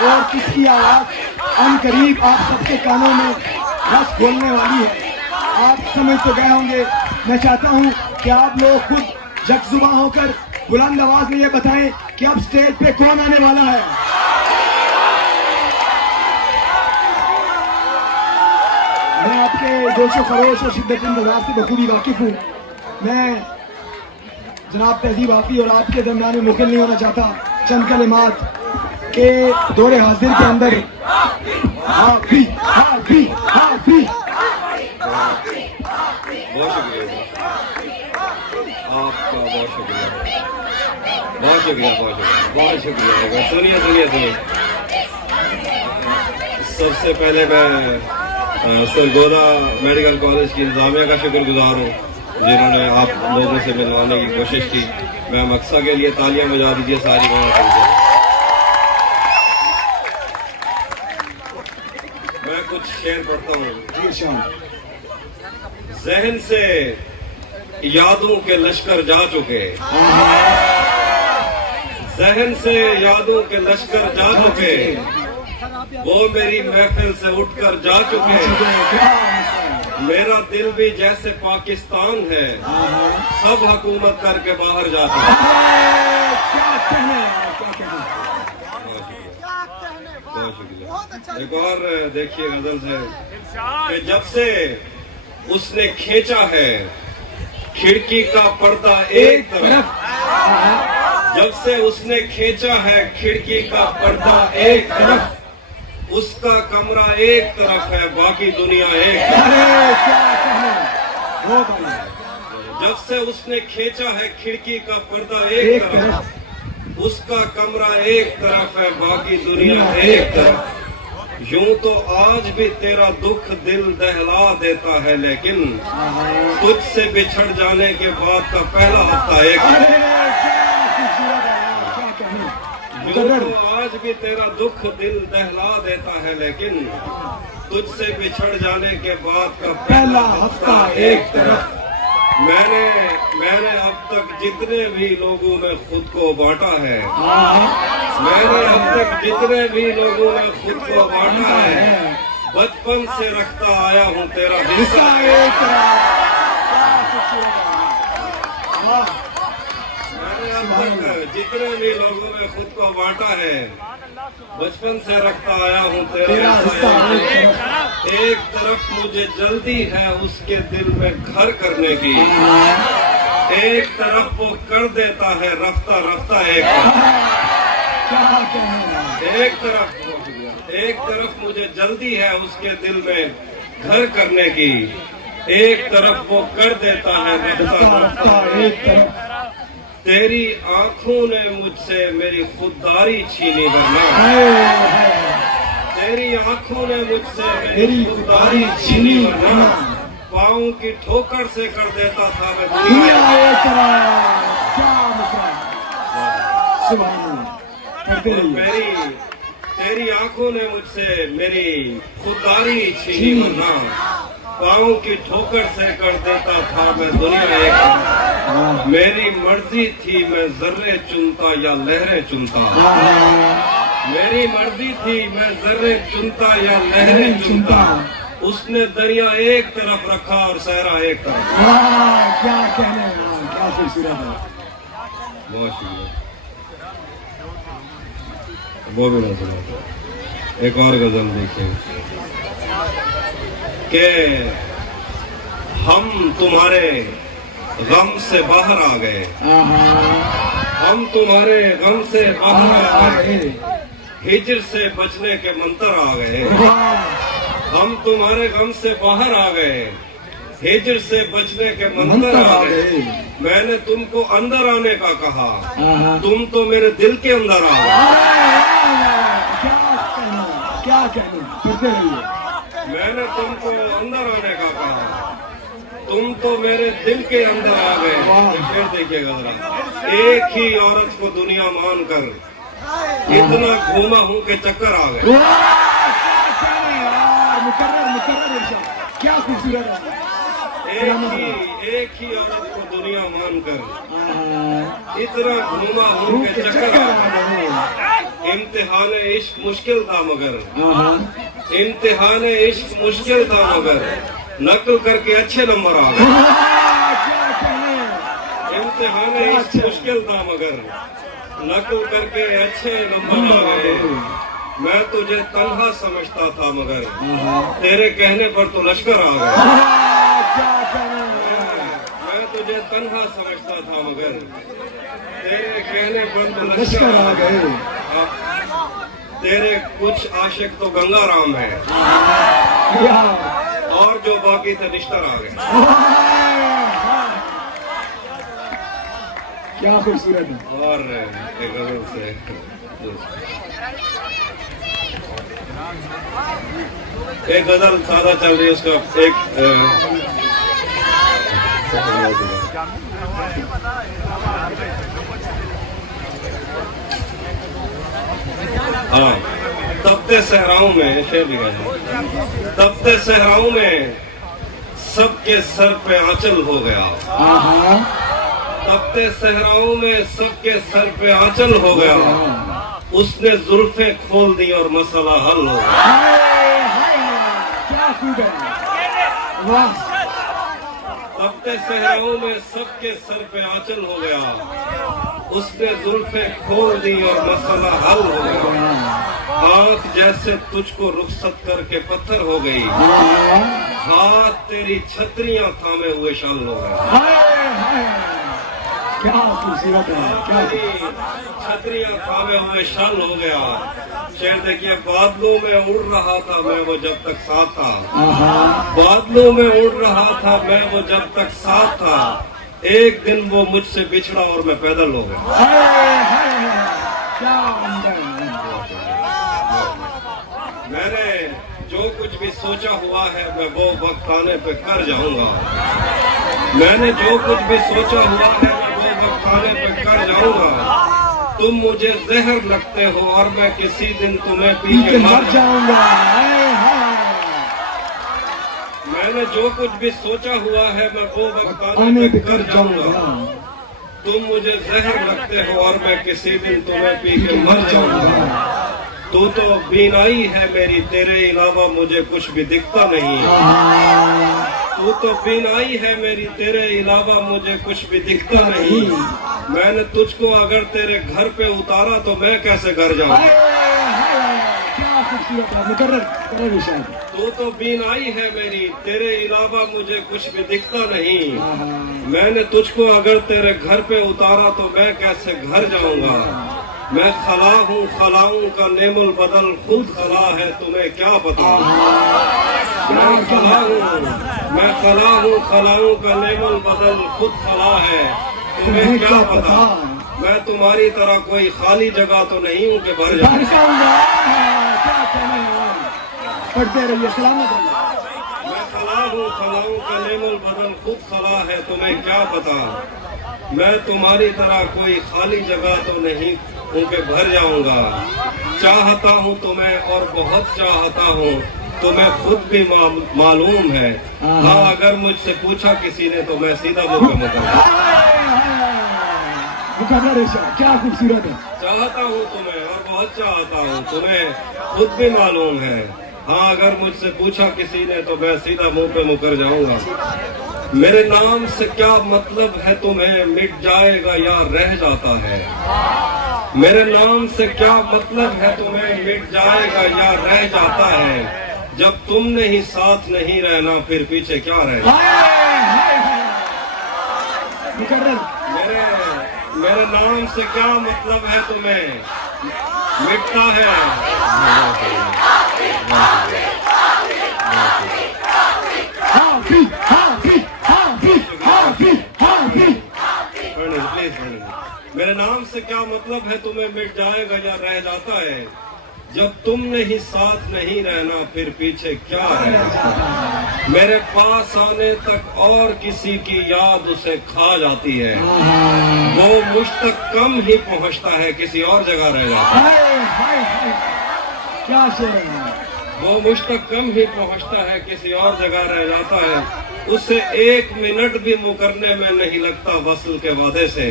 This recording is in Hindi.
और किसकी आवाज अनकरीब आप सबके कानों में रस घोलने वाली है। आप समझ तो गए होंगे। मैं चाहता हूं कि आप लोग खुद जगजुबा होकर बुलंद आवाज में ये बताएं कि अब स्टेज पे कौन आने वाला है। मैं आपके जोशो खरोश और शिद्दत इंतजार से बखूबी वाकिफ हूँ। मैं जनाब तहजीब आफी और आपके दरमियान में मुखिल नहीं होना चाहता। चंद कलिमात के दौरे हाजिर के अंदर हाफी हाफी हाफी। बहुत शुक्रिया आपका, बहुत शुक्रिया, बहुत शुक्रिया, बहुत शुक्रिया, बहुत शुक्रिया। सुनिए सुनिए सुनिए, सबसे पहले मैं सरगोदा मेडिकल कॉलेज की इंतजामिया का शुक्रगुजार हूँ जिन्होंने आप लोगों से मिलवाने की कोशिश की। मैं मकसद के लिए तालियां बजा दीजिए सारी मैं कुछ शेर पढ़ता हूँ। जहन से यादों के लश्कर जा चुके, जहन से यादों के लश्कर जा चुके, वो मेरी महफिल से उठकर जा चुके। मेरा दिल भी जैसे पाकिस्तान है, सब हुकूमत करके बाहर जा चुके। बहुत शुक्रिया। एक और देखिए गजल से कि जब से उसने खींचा है खिड़की का पर्दा एक तरफ, जब से उसने खींचा है खिड़की का पर्दा एक तरफ, उसका कमरा एक तरफ है बाकी दुनिया एक तरफ। जब से उसने खींचा है खिड़की का पर्दा एक तरफ, उसका कमरा एक तरफ है बाकी दुनिया एक तरफ। यूं तो आज भी तेरा दुख दिल दहला देता है, लेकिन तुझसे बिछड़ जाने के बाद का पहला हफ्ता एक। यूं तो आज भी तेरा दुख दिल दहला देता है, लेकिन तुझसे बिछड़ जाने के बाद का पहला हफ्ता एक तरफ। मैंने अब तक जितने भी लोगों में खुद को बांटा है, मैंने अब तक जितने भी लोगों में खुद को बांटा है, बचपन से रखता आया हूँ तेरा हिस्सा। मैंने अब तक जितने भी लोगों में खुद को बांटा है, बचपन से रखता आया हूँ तेरा हिस्सा। एक तरफ मुझे जल्दी है उसके दिल में घर करने की, एक तरफ वो कर देता है रफ्ता रफ्ता एक तरफ मुझे जल्दी है उसके दिल में घर करने की, एक तरफ वो कर देता है रफ्ता रफ्ता एक तरफ। तेरी आंखों ने मुझसे मेरी खुददारी छीनी, वरना तेरी आंखों ने मुझसे मेरी खुददारी छीनी, वरना पाँव की ठोकर से कर देता था मैं दुनिया एक तरफ। तेरी आंखों ने मुझसे मेरी खुददारी छीनी, वरना पाँव की ठोकर से कर देता था मैं दुनिया एक। मेरी मर्जी थी मैं जर्रे चुनता या लहरें चुनता, मेरी मर्जी थी मैं जर्रे चुनता या लहरें चुनता, उसने दरिया एक तरफ रखा और सहरा एक तरफ। क्या कहने, क्या खूबसूरत है। बहुत शुक्रिया। वो भी ना सुना। एक और गजल देखिए कि हम तुम्हारे गम से बाहर आ गए, हम तुम्हारे गम से बाहर आ गए, हिजर से बचने के मंत्र आ गए। हम तुम्हारे गम से बाहर आ गए, हिजर से बचने के मंत्र आ गए। मैंने तुमको अंदर आने का कहा, तुम तो मेरे दिल के अंदर आ गए। क्या कहना, मैंने तुमको अंदर आने का कहा, तुम तो मेरे दिल के अंदर आ गए। फिर देखिएगा जरा, एक ही औरत को दुनिया मानकर इतना घूमा हूँ के चक्कर आ गए। क्या खूबसूरत है। एक ही औरत को दुनिया मानकर इतना घूमा हूँ के चक्कर आ गए। इम्तिहान इश्क मुश्किल था मगर, इम्तिहान इश्क मुश्किल था मगर नकल करके अच्छे नंबर आ गए। इम्तिहान इश्क मुश्किल था मगर नकल करके अच्छे नंबर आ गए। मैं तुझे तन्हा समझता था मगर तेरे कहने पर तो लश्कर आ गए। मैं तुझे तन्हा समझता था मगर तेरे कहने पर तो लश्कर आ गए। तेरे कुछ आशिक तो गंगाराम है और जो बाकी थे निश्तर आ गए। क्या खूबसूरत है। और एक गजल से एक गजल सादा चल रही है, उसका एक हाँ, तपते सहराओं में शेर लिखा है, तपते सहराओं में सबके सर पे आंचल हो गया। तपते सहराओं में सबके सर पे आंचल हो गया। उसने जुल्फें खोल दी और मसला हल हो गया। तपते सहराओं में सबके सर पे आंचल हो गया। उसने जुल्फें खोल दी और मसला हल हो गया। आंख जैसे तुझको रुखसत करके पत्थर हो गई। हाथ तेरी छतरियां थामे हुए शाल हो गए। क्या खूबसूरत है, क्या छतरियां थामे हुए शाल हो गया। शेर देखिए, बादलों में उड़ रहा था मैं वो जब तक साथ था। बादलों में उड़ रहा था मैं वो जब तक साथ था। एक दिन वो मुझसे बिछड़ा और मैं पैदल हो गया। मैंने जो कुछ भी सोचा हुआ है मैं वो वक्त आने पे कर जाऊंगा। मैंने जो कुछ भी सोचा हुआ है मैं वो वक्त आने पे कर जाऊंगा। तुम मुझे जहर लगते हो और मैं किसी दिन तुम्हें पी के मर जाऊंगा। मैंने जो कुछ भी सोचा हुआ है मैं वो वक्त आने पे कर जाऊंगा। तुम मुझे जहर लगते हो और मैं किसी दिन तुम्हें पी के मर जाऊंगा। तू तो बीनाई है मेरी, तेरे अलावा मुझे कुछ भी दिखता नहीं। तू तो बीनाई है मेरी, तेरे अलावा मुझे कुछ भी दिखता नहीं। मैंने तुझको अगर तेरे घर पे उतारा तो मैं कैसे घर जाऊँ। तू तो बीनाई है मेरी, तेरे अलावा मुझे कुछ भी दिखता नहीं। मैंने तुझको अगर तेरे घर पे उतारा तो मैं कैसे घर जाऊंगा। मैं खला हूँ खलाऊं का नेमुल बदल, खुद खला है तुम्हें क्या पता। मैं खला हूँ खलाऊं का नेमुल बदल, खुद खला है तुम्हें क्या पता। मैं तुम्हारी तरह कोई खाली जगह तो नहीं हूँ कि भर जाऊंगा। पढ़ते रहिए, सलामत रहिए। मैं खला हूँ खलाऊं का नेमुल बदल, खुद खला है तुम्हें क्या पता। मैं तुम्हारी तरह कोई खाली जगह तो नहीं हूँ कि भर जाऊंगा। चाहता हूँ तुम्हें और बहुत चाहता हूँ, तुम्हें खुद भी मालूम है। हाँ, अगर मुझसे पूछा किसी ने तो मैं सीधा मुंह पे क्या खूबसूरत है। चाहता हूँ तुम्हें और बहुत चाहता हूँ, तुम्हें खुद भी मालूम है। हाँ, अगर मुझसे पूछा किसी ने तो मैं सीधा मुंह पे मुकर जाऊंगा। मेरे नाम से क्या मतलब है तुम्हें, मिट जाएगा या रह जाता है। मेरे नाम से क्या मतलब है तुम्हें, मिट जाएगा या रह जाता है। जब तुमने ही साथ नहीं रहना फिर पीछे क्या रहेगा। मेरे नाम से क्या मतलब है तुम्हें, मिटता है। मेरे नाम से क्या मतलब है तुम्हें, मिट जाएगा या रह जाता है। जब तुमने ही साथ नहीं रहना फिर पीछे क्या रहेगा। मेरे पास आने तक और किसी की याद उसे खा जाती है। वो मुझ तक कम ही पहुंचता है, किसी और जगह रह जाता है। क्या शेर है। वो मुझ तक कम ही पहुंचता है, किसी और जगह रह जाता है। उसे 1 मिनट भी मुकरने में नहीं लगता वसल के वादे से।